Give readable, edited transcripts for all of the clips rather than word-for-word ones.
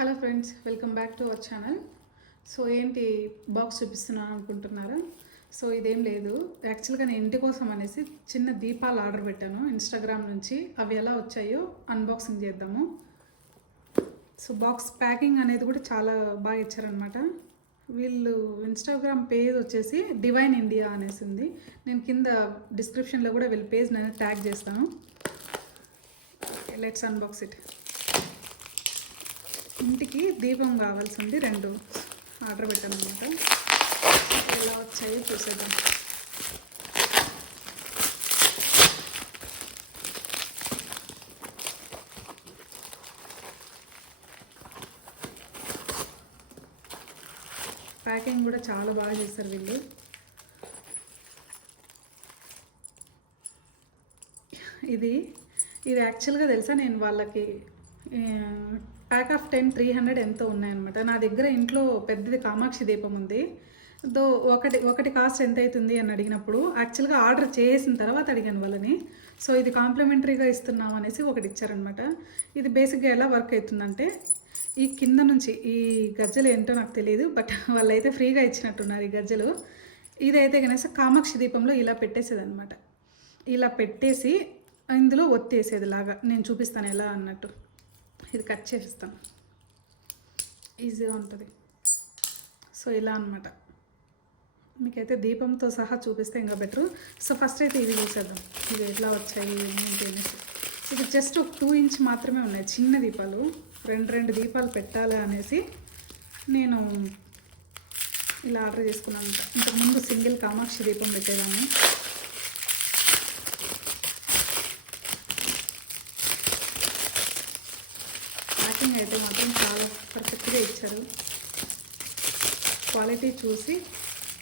Hello friends, welcome back to our channel. So ఏంటి box చూపిస్తున్నాను అనుకుంటున్నారా? సో ఇదేం లేదు, యాక్చువల్గా నేను ఇంటి కోసం అనేసి చిన్న దీపాలు ఆర్డర్ పెట్టాను ఇన్స్టాగ్రామ్ నుంచి. అవి ఎలా వచ్చాయో అన్బాక్సింగ్ చేద్దాము. సో బాక్స్ ప్యాకింగ్ అనేది కూడా చాలా బాగా ఇచ్చారనమాట. వీళ్ళు ఇన్స్టాగ్రామ్ పేజ్ వచ్చేసి డివైన్ ఇండియా అనేసి ఉంది. నేను కింద డిస్క్రిప్షన్లో కూడా వీళ్ళ పేజ్ నేను ట్యాగ్ చేస్తాను. Let's unbox it. ఇంటికి దీపం కావాల్సింది 2 ఆర్డర్ పెట్టాను అనమాట. ఎలా వచ్చాయో చూసేద్దాం. ప్యాకింగ్ కూడా చాలా బాగా చేశారు వీళ్ళు. ఇది యాక్చువల్గా తెలుసా, నేను వాళ్ళకి ప్యాక్ ఆఫ్ 10 300 ఎంతో ఉన్నాయన్నమాట. నా దగ్గర ఇంట్లో పెద్దది కామాక్షి దీపం ఉంది. ఒకటి కాస్ట్ ఎంత అవుతుంది అని అడిగినప్పుడు యాక్చువల్గా ఆర్డర్ చేసిన తర్వాత అడిగాను వాళ్ళని. సో ఇది కాంప్లిమెంటరీగా ఇస్తున్నాం అనేసి ఒకటి ఇచ్చారనమాట. ఇది బేసిక్గా ఎలా వర్క్ అవుతుందంటే, ఈ కింద నుంచి ఈ గజ్జలు ఏంటో నాకు తెలియదు, బట్ వాళ్ళైతే ఫ్రీగా ఇచ్చినట్టున్నారు ఈ గజ్జలు. ఇదైతే కనుక కామాక్షి దీపంలో ఇలా పెట్టేసేది అనమాట. ఇలా పెట్టేసి ఇందులో ఒత్తేసేది లాగా. నేను చూపిస్తాను ఎలా అన్నట్టు. ఇది కట్ చేస్తాం, ఈజీగా ఉంటుంది. సో ఇలా అనమాట. మీకైతే దీపంతో సహా చూపిస్తే ఇంకా బెటరు. సో ఫస్ట్ అయితే ఇది చూసేద్దాం, ఇది ఎట్లా వచ్చాయి ఏంటి అనేసి. ఇది జస్ట్ ఒక 2 ఇంచ్ మాత్రమే ఉన్నాయి, చిన్న దీపాలు. 2 దీపాలు పెట్టాలి అనేసి నేను ఇలా ఆర్డర్ చేసుకున్నాను. ఇంతకుముందు సింగిల్ కామాక్షి దీపం పెట్టేదాన్ని. ప్యాకింగ్ అయితే మాత్రం చాలా పర్ఫెక్ట్గా ఇచ్చారు. క్వాలిటీ చూసి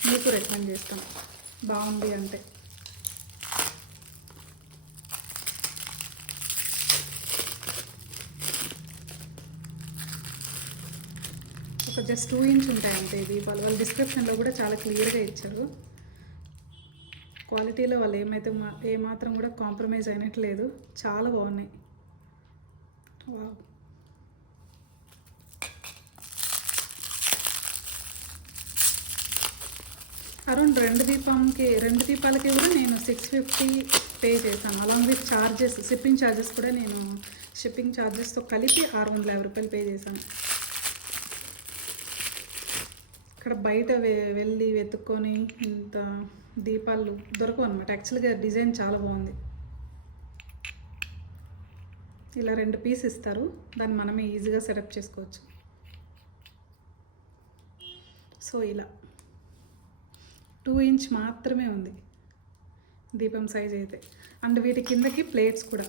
మీకు రికమెండ్ చేస్తాం, బాగుంది అంటే. ఒక జస్ట్ 2 ఇంచ్ ఉంటాయంటే ఇది. వాళ్ళ డిస్క్రిప్షన్లో కూడా చాలా క్లియర్గా ఇచ్చారు. క్వాలిటీలో వాళ్ళు ఏమాత్రం కూడా కాంప్రమైజ్ అయినట్లేదు. చాలా బాగున్నాయి. వావ్. అరౌండ్ 2 దీపాలకి కూడా నేను 650 పే చేశాను. Along with charges, shipping charges కూడా నేను షిప్పింగ్ ఛార్జెస్తో కలిపి 650 రూపాయలు పే చేశాను. ఇక్కడ బయట వెళ్ళి వెతుక్కొని ఇంత దీపాలు దొరకవు అనమాట. యాక్చువల్గా డిజైన్ చాలా బాగుంది. ఇలా 2 పీస్ ఇస్తారు, దాన్ని మనమే ఈజీగా సెటప్ చేసుకోవచ్చు. సో ఇలా 2 ఇంచ్ మాత్రమే ఉంది దీపం సైజ్ అయితే. అండ్ వీటి కిందకి ప్లేట్స్ కూడా.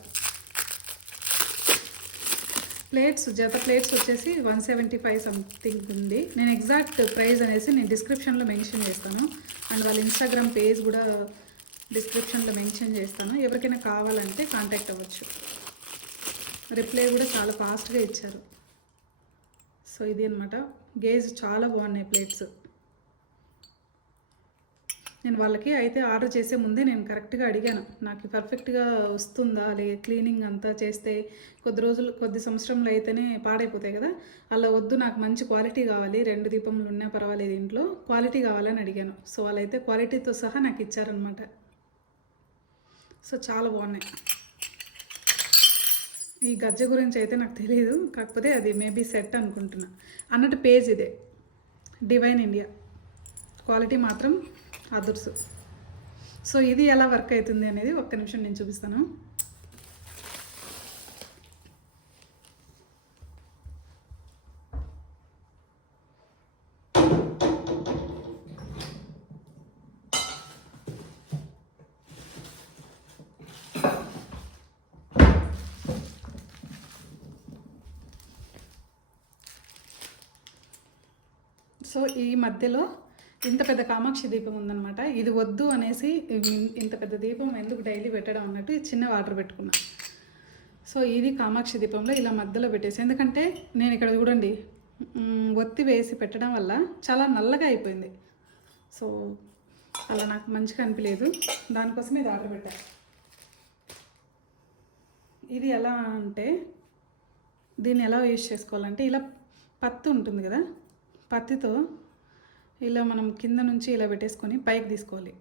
జత ప్లేట్స్ వచ్చేసి 175 సంథింగ్ ఉంది. నేను ఎగ్జాక్ట్ ప్రైస్ అనేసి నేను డిస్క్రిప్షన్లో మెన్షన్ చేస్తాను. అండ్ వాళ్ళ ఇన్స్టాగ్రామ్ పేజ్ కూడా డిస్క్రిప్షన్లో మెన్షన్ చేస్తాను. ఎవరికైనా కావాలంటే కాంటాక్ట్ అవ్వచ్చు. రిప్లై కూడా చాలా ఫాస్ట్గా ఇచ్చారు. సో ఇది అనమాట. గేజ్ చాలా బాగున్నాయి ప్లేట్స్. నేను వాళ్ళకి అయితే ఆర్డర్ చేసే ముందే నేను కరెక్ట్గా అడిగాను, నాకు పర్ఫెక్ట్గా వస్తుందా, క్లీనింగ్ అంతా చేస్తే కొద్ది సంవత్సరంలో అయితేనే పాడైపోతాయి కదా, అలా వద్దు, నాకు మంచి క్వాలిటీ కావాలి, 2 దీపములు ఉన్నా పర్వాలేదు ఇంట్లో, క్వాలిటీ కావాలని అడిగాను. సో వాళ్ళైతే క్వాలిటీతో సహా నాకు ఇచ్చారనమాట. సో చాలా బాగున్నాయి. ఈ గజ్జ గురించి అయితే నాకు తెలియదు, కాకపోతే అది మేబీ సెట్ అనుకుంటున్నా. అన్నట్టు పేజ్ ఇదే, డివైన్ ఇండియా. క్వాలిటీ మాత్రం అదుర్సు. సో ఇది ఎలా వర్క్ అవుతుంది అనేది ఒక్క నిమిషం నేను చూపిస్తాను. సో ఈ మధ్యలో ఇంత పెద్ద కామాక్షి దీపం ఉందన్నమాట. ఇది వద్దు అనేసి ఇంత పెద్ద దీపం ఎందుకు డైలీ పెట్టడం అన్నట్టు చిన్న ఆర్డర్ పెట్టుకున్నా. సో ఇది కామాక్షి దీపంలో ఇలా మధ్యలో పెట్టేసి, ఎందుకంటే నేను ఇక్కడ చూడండి ఒత్తి వేసి పెట్టడం వల్ల చాలా నల్లగా అయిపోయింది. సో అలా నాకు మంచిగా అనిపించలేదు, దానికోసం ఇది ఆర్డర్ పెట్టాను. ఇది ఎలా అంటే, దీన్ని ఎలా యూజ్ చేసుకోవాలంటే ఇలా పత్తి ఉంటుంది కదా, పత్తితో ఇలా మనం కింద నుంచి ఇలా పెట్టేసుకొని పైకి తీసుకోవాలి.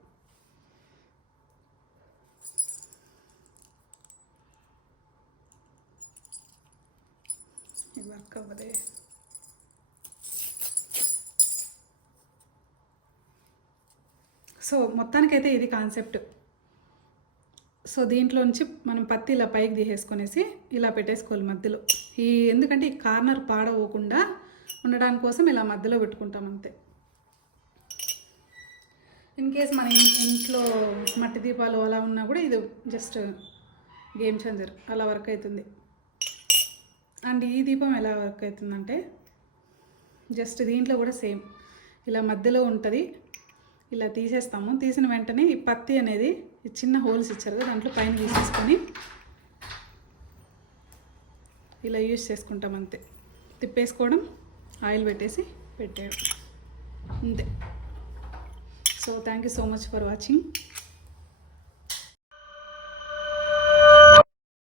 ఇది వర్క్ అవ్వదే. సో మొత్తానికైతే ఇది కాన్సెప్ట్. సో దీంట్లోంచి మనం పత్తి ఇలా పైకి తీసేసుకొనేసి ఇలా పెట్టేసుకోవాలి మధ్యలో. ఎందుకంటే ఈ కార్నర్ పాడవకుండా ఉండడానికి కోసం ఇలా మధ్యలో పెట్టుకుంటాం అంతే. ఇన్ కేస్ మన ఇంట్లో మట్టి దీపాలు అలా ఉన్నా కూడా ఇది జస్ట్ గేమ్ చేంజర్, అలా వర్క్ అవుతుంది. అండ్ ఈ దీపం ఎలా వర్క్ అవుతుందంటే జస్ట్ దీంట్లో కూడా సేమ్ ఇలా మధ్యలో ఉంటుంది. ఇలా తీసేస్తాము. తీసిన వెంటనే ఈ పత్తి అనేది ఈ చిన్న హోల్స్ ఇచ్చారు కదా, దాంట్లో పైన తీసేసుకొని ఇలా యూజ్ చేసుకుంటాం అంతే. తిప్పేసుకోవడం, ఆయిల్ పెట్టేసి పెట్టేయడం అంతే. So thank you so much for watching.